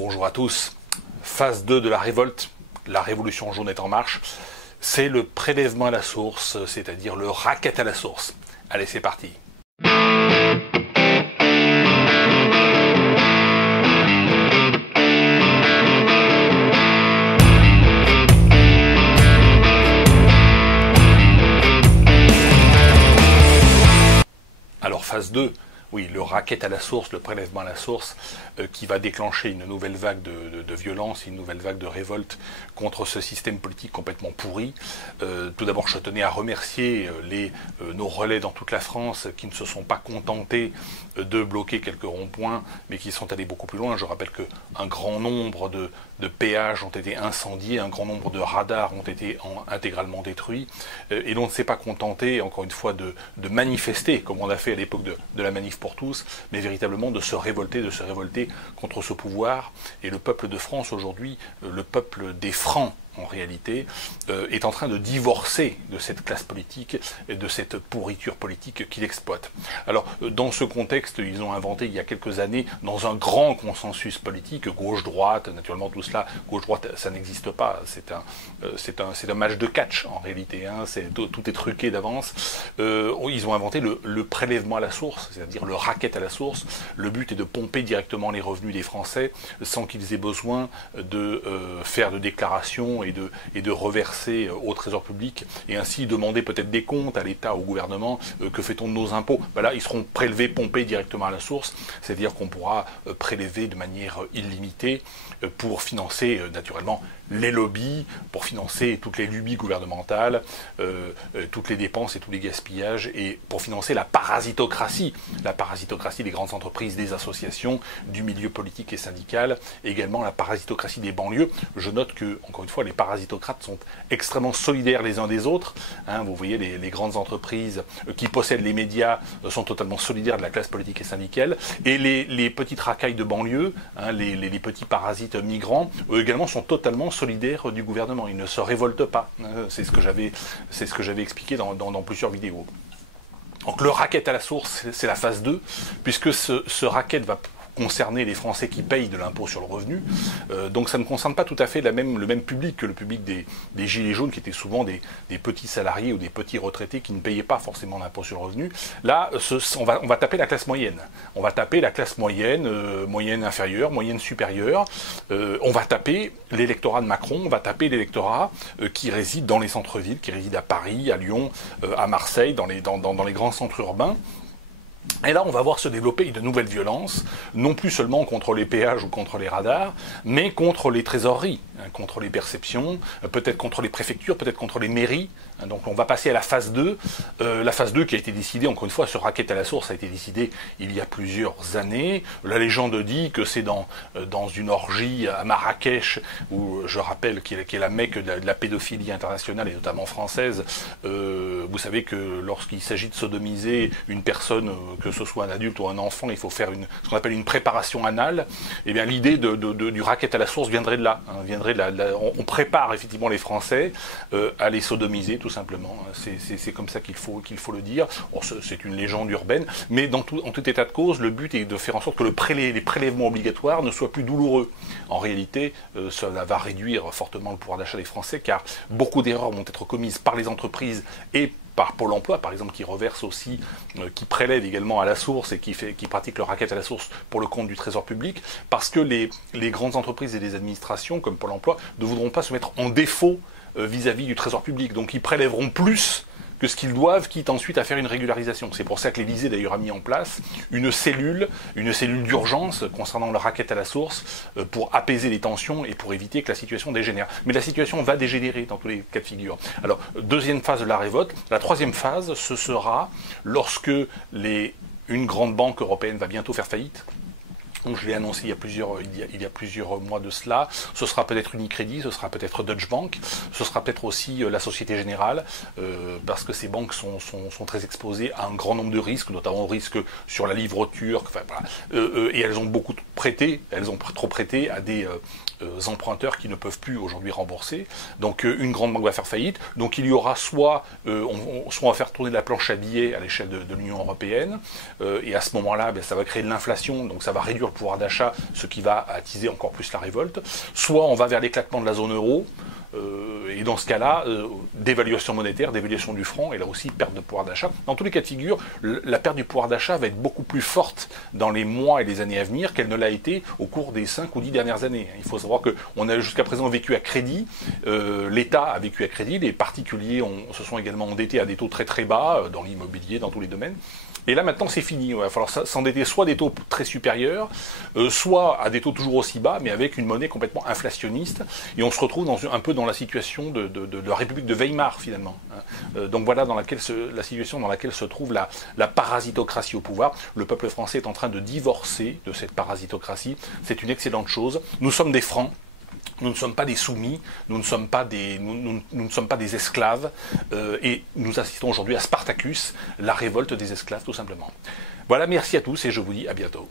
Bonjour à tous. Phase 2 de la révolte, la révolution jaune est en marche. C'est le prélèvement à la source, c'est-à-dire le racket à la source. Allez, c'est parti. Alors, phase 2. Oui, le racket à la source, le prélèvement à la source, qui va déclencher une nouvelle vague de violence, une nouvelle vague de révolte contre ce système politique complètement pourri. Tout d'abord, je tenais à remercier nos relais dans toute la France qui ne se sont pas contentés de bloquer quelques ronds-points, mais qui sont allés beaucoup plus loin. Je rappelle qu'un grand nombre de péages ont été incendiés, un grand nombre de radars ont été intégralement détruits, et l'on ne s'est pas contenté, encore une fois, de manifester, comme on a fait à l'époque de la manif pour tous, mais véritablement de se révolter contre ce pouvoir. Et le peuple de France aujourd'hui, le peuple des Francs en réalité, est en train de divorcer de cette classe politique et de cette pourriture politique qu'il exploite. Alors, dans ce contexte, ils ont inventé il y a quelques années, dans un grand consensus politique, gauche-droite, naturellement tout cela, gauche-droite, ça n'existe pas, c'est un match de catch en réalité, hein, tout est truqué d'avance. Ils ont inventé le prélèvement à la source, c'est-à-dire le racket à la source. Le but est de pomper directement les revenus des Français sans qu'ils aient besoin de faire de déclarations et de reverser au trésor public et ainsi demander peut-être des comptes à l'État, au gouvernement, que fait-on de nos impôts. Ben là, ils seront prélevés, pompés directement à la source, c'est-à-dire qu'on pourra prélever de manière illimitée pour financer naturellement les lobbies, pour financer toutes les lubies gouvernementales, toutes les dépenses et tous les gaspillages, et pour financer la parasitocratie des grandes entreprises, des associations, du milieu politique et syndical, et également la parasitocratie des banlieues. Je note que, encore une fois, les parasitocrates sont extrêmement solidaires les uns des autres. Hein, vous voyez, les grandes entreprises qui possèdent les médias sont totalement solidaires de la classe politique et syndicale, et les petites racailles de banlieue, hein, les petits parasites migrants, eux également sont totalement solidaires du gouvernement. Ils ne se révoltent pas. C'est ce que j'avais expliqué dans plusieurs vidéos. Donc le racket à la source, c'est la phase 2, puisque ce racket va concerner les Français qui payent de l'impôt sur le revenu. Donc ça ne concerne pas tout à fait le même public que le public des gilets jaunes, qui étaient souvent des petits salariés ou des petits retraités qui ne payaient pas forcément l'impôt sur le revenu. Là, on va taper la classe moyenne. On va taper la classe moyenne, moyenne inférieure, moyenne supérieure. On va taper l'électorat de Macron, on va taper l'électorat qui réside dans les centres-villes, qui réside à Paris, à Lyon, à Marseille, dans les grands centres urbains. Et là, on va voir se développer de nouvelles violences, non plus seulement contre les péages ou contre les radars, mais contre les trésoreries, contre les perceptions, peut-être contre les préfectures, peut-être contre les mairies. Donc on va passer à la phase 2. La phase 2 qui a été décidée, encore une fois, ce racket à la source a été décidé il y a plusieurs années. La légende dit que c'est dans une orgie à Marrakech, où je rappelle qui est la Mecque de la pédophilie internationale et notamment française. Vous savez que lorsqu'il s'agit de sodomiser une personne, que ce soit un adulte ou un enfant, il faut faire ce qu'on appelle une préparation anale. Et bien l'idée du racket à la source viendrait de là. On prépare effectivement les Français à les sodomiser, tout simplement. C'est comme ça qu'il faut le dire. Bon, c'est une légende urbaine, mais en tout état de cause, le but est de faire en sorte que les prélèvements obligatoires ne soient plus douloureux. En réalité, cela va réduire fortement le pouvoir d'achat des Français, car beaucoup d'erreurs vont être commises par les entreprises et par Pôle emploi, par exemple, qui reverse aussi, qui prélève également à la source et qui pratique le racket à la source pour le compte du Trésor public, parce que les grandes entreprises et les administrations, comme Pôle emploi, ne voudront pas se mettre en défaut vis-à-vis du Trésor public. Donc ils prélèveront plus que ce qu'ils doivent, quitte ensuite à faire une régularisation. C'est pour ça que l'Élysée d'ailleurs a mis en place une cellule d'urgence concernant le racket à la source pour apaiser les tensions et pour éviter que la situation dégénère. Mais la situation va dégénérer dans tous les cas de figure. Alors, deuxième phase de la révolte. La troisième phase, ce sera lorsque une grande banque européenne va bientôt faire faillite. Donc je l'ai annoncé il y a plusieurs mois de cela. Ce sera peut-être Unicredit, ce sera peut-être Deutsche Bank, ce sera peut-être aussi la Société Générale, parce que ces banques sont très exposées à un grand nombre de risques, notamment au risque sur la livre turque, enfin, voilà. Et elles ont beaucoup prêté, elles ont trop prêté à des emprunteurs qui ne peuvent plus aujourd'hui rembourser. Donc une grande banque va faire faillite. Donc il y aura soit on va faire tourner la planche à billets à l'échelle de l'Union européenne, et à ce moment-là, ça va créer de l'inflation, donc ça va réduire le pouvoir d'achat, ce qui va attiser encore plus la révolte, soit on va vers l'éclatement de la zone euro, et dans ce cas-là, dévaluation monétaire, dévaluation du franc, et là aussi perte de pouvoir d'achat. Dans tous les cas de figure, la perte du pouvoir d'achat va être beaucoup plus forte dans les mois et les années à venir qu'elle ne l'a été au cours des 5 ou 10 dernières années. Il faut savoir qu'on a jusqu'à présent vécu à crédit, l'État a vécu à crédit, les particuliers se sont également endettés à des taux très très bas, dans l'immobilier, dans tous les domaines. Et là maintenant c'est fini, il va falloir s'endetter soit à des taux très supérieurs, soit à des taux toujours aussi bas, mais avec une monnaie complètement inflationniste, et on se retrouve un peu dans la situation de la République de Weimar finalement. Donc voilà la situation dans laquelle se trouve la parasitocratie au pouvoir. Le peuple français est en train de divorcer de cette parasitocratie, c'est une excellente chose. Nous sommes des francs. Nous ne sommes pas des soumis, nous ne sommes pas des esclaves, et nous assistons aujourd'hui à Spartacus, la révolte des esclaves tout simplement. Voilà, merci à tous et je vous dis à bientôt.